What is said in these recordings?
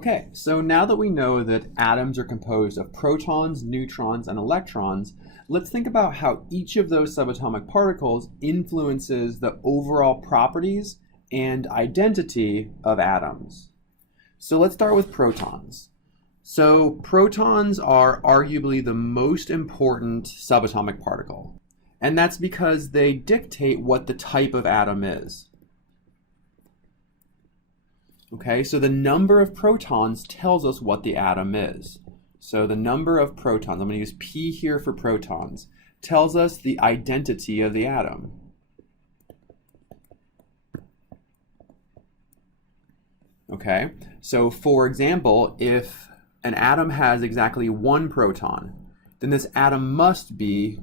Okay, so now that we know that atoms are composed of protons, neutrons, and electrons, let's think about how each of those subatomic particles influences the overall properties and identity of atoms. So let's start with protons. So protons are arguably the most important subatomic particle, and that's because they dictate what the type of atom is. Okay, so the number of protons tells us what the atom is. So the number of protons, I'm going to use P here for protons, tells us the identity of the atom. Okay, so for example, if an atom has exactly one proton, then this atom must be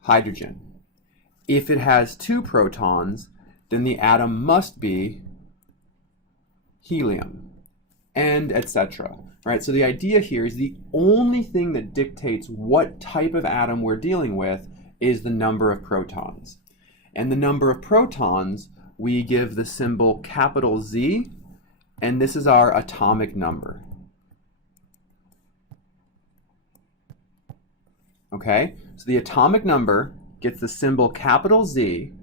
hydrogen. If it has two protons, then the atom must be helium, and etc. Right? So the idea here is the only thing that dictates what type of atom we're dealing with is the number of protons. And the number of protons, we give the symbol capital Z, and this is our atomic number. Okay? So the atomic number gets the symbol capital Z,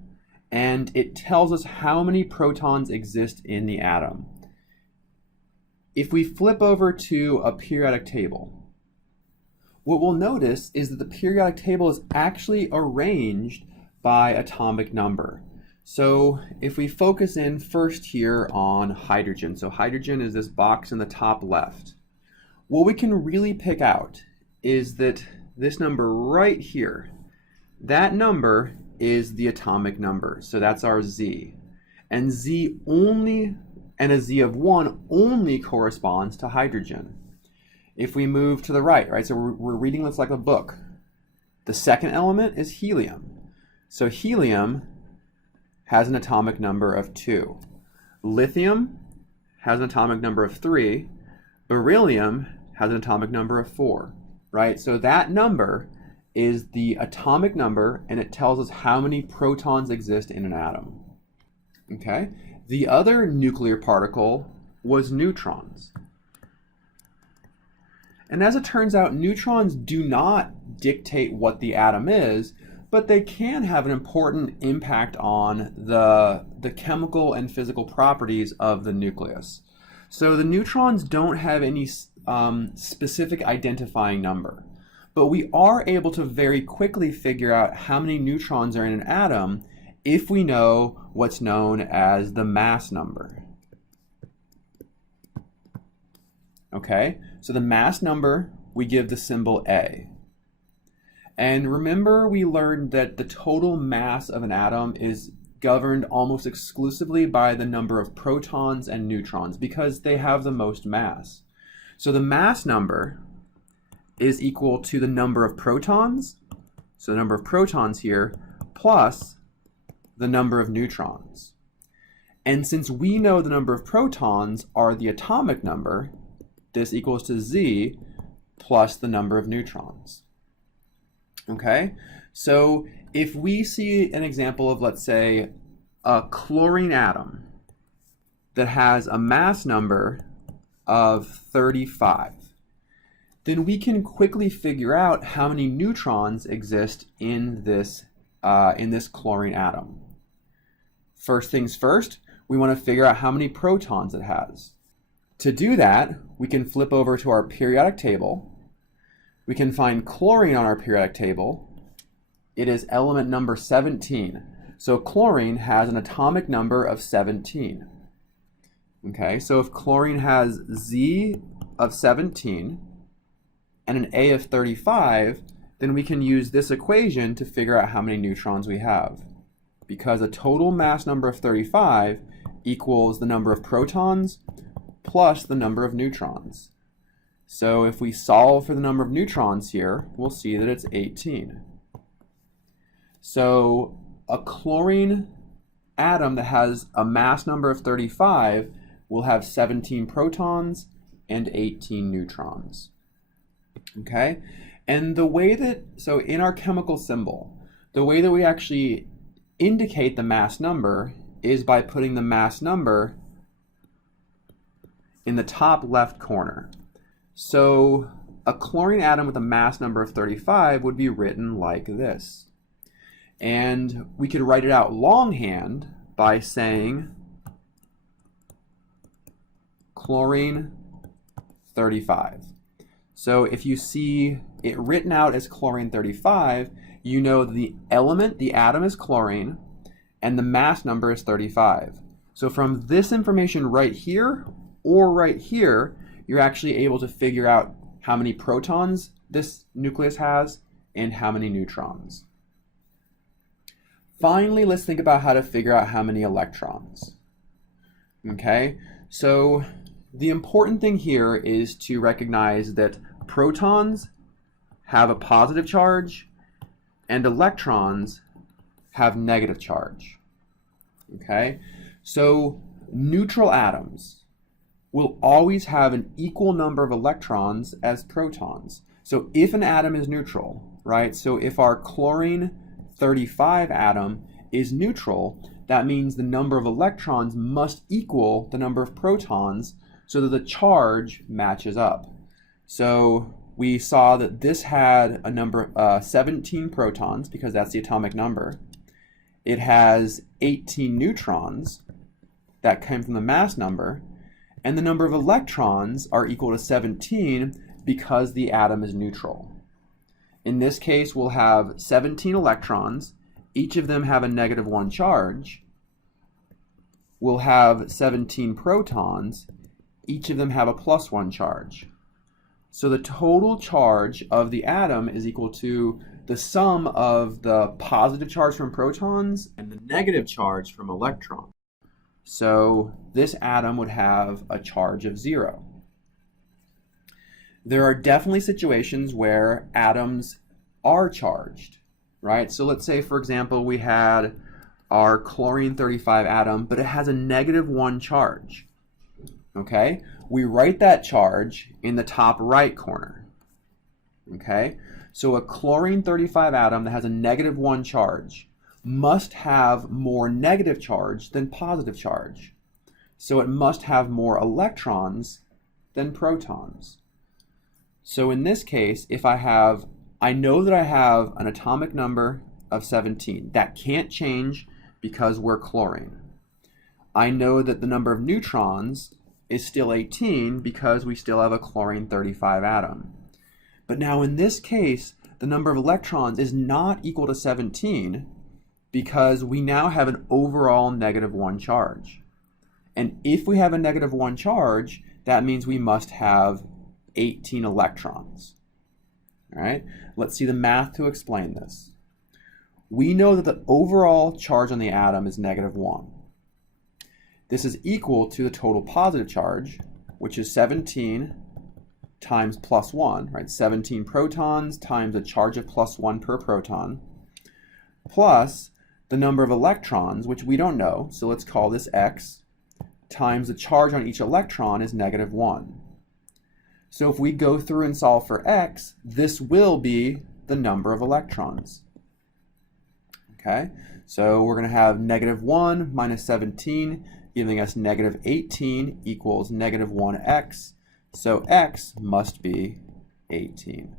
and it tells us how many protons exist in the atom. If we flip over to a periodic table, what we'll notice is that the periodic table is actually arranged by atomic number. So if we focus in first here on hydrogen, so hydrogen is this box in the top left, what we can really pick out is that this number right here, that number is the atomic number. So that's our Z. And Z only, and a Z of 1 only corresponds to hydrogen. If we move to the right, so we're reading this like a book. The second element is helium. So helium has an atomic number of 2. Lithium has an atomic number of 3. Beryllium has an atomic number of 4. Right? So that number is the atomic number, and it tells us how many protons exist in an atom. Okay? The other nuclear particle was neutrons. And as it turns out, neutrons do not dictate what the atom is, but they can have an important impact on the chemical and physical properties of the nucleus. So the neutrons don't have any specific identifying number, but we are able to very quickly figure out how many neutrons are in an atom if we know what's known as the mass number. Okay, so the mass number, we give the symbol A. And remember, we learned that the total mass of an atom is governed almost exclusively by the number of protons and neutrons because they have the most mass. So the mass number is equal to the number of protons, so the number of protons here, plus the number of neutrons. And since we know the number of protons are the atomic number, this equals to Z plus the number of neutrons. Okay, so if we see an example of, let's say, a chlorine atom that has a mass number of 35, then we can quickly figure out how many neutrons exist in this chlorine atom. First things first, we want to figure out how many protons it has. To do that, we can flip over to our periodic table. We can find chlorine on our periodic table. It is element number 17. So chlorine has an atomic number of 17. Okay, so if chlorine has Z of 17 and an A of 35, then we can use this equation to figure out how many neutrons we have. Because a total mass number of 35 equals the number of protons plus the number of neutrons. So if we solve for the number of neutrons here, we'll see that it's 18. So a chlorine atom that has a mass number of 35 will have 17 protons and 18 neutrons. Okay? And the way that, so in our chemical symbol, the way that we actually indicate the mass number is by putting the mass number in the top left corner. So a chlorine atom with a mass number of 35 would be written like this. And we could write it out longhand by saying chlorine 35. So if you see it written out as chlorine 35, you know the element, the atom is chlorine, and the mass number is 35. So from this information right here or right here, you're actually able to figure out how many protons this nucleus has and how many neutrons. Finally, let's think about how to figure out how many electrons. Okay, so the important thing here is to recognize that protons have a positive charge and electrons have negative charge. Okay, so neutral atoms will always have an equal number of electrons as protons. So if an atom is neutral, right? So if our chlorine 35 atom is neutral, that means the number of electrons must equal the number of protons so that the charge matches up. So we saw that this had a number 17 protons because that's the atomic number. It has 18 neutrons that came from the mass number, and the number of electrons are equal to 17 because the atom is neutral. In this case, we'll have 17 electrons. Each of them have a -1 charge. We'll have 17 protons. Each of them have a +1 charge. So the total charge of the atom is equal to the sum of the positive charge from protons and the negative charge from electrons. So this atom would have a charge of 0. There are definitely situations where atoms are charged, right? So let's say, for example, we had our chlorine 35 atom, but it has a -1 charge. Okay? We write that charge in the top right corner. Okay? So a chlorine 35 atom that has a -1 charge must have more negative charge than positive charge. So it must have more electrons than protons. So in this case, if I know that I have an atomic number of 17. That can't change because we're chlorine. I know that the number of neutrons is still 18 because we still have a chlorine 35 atom. But now in this case, the number of electrons is not equal to 17 because we now have an overall -1 charge. And if we have a -1 charge, that means we must have 18 electrons. All right, let's see the math to explain this. We know that the overall charge on the atom is -1. This is equal to the total positive charge, which is 17 times +1, right? 17 protons times a charge of +1 per proton, plus the number of electrons, which we don't know, so let's call this x, times the charge on each electron is -1. So if we go through and solve for x, this will be the number of electrons. Okay, so we're going to have -1 minus 17, giving us -18 equals -1x. So x must be 18.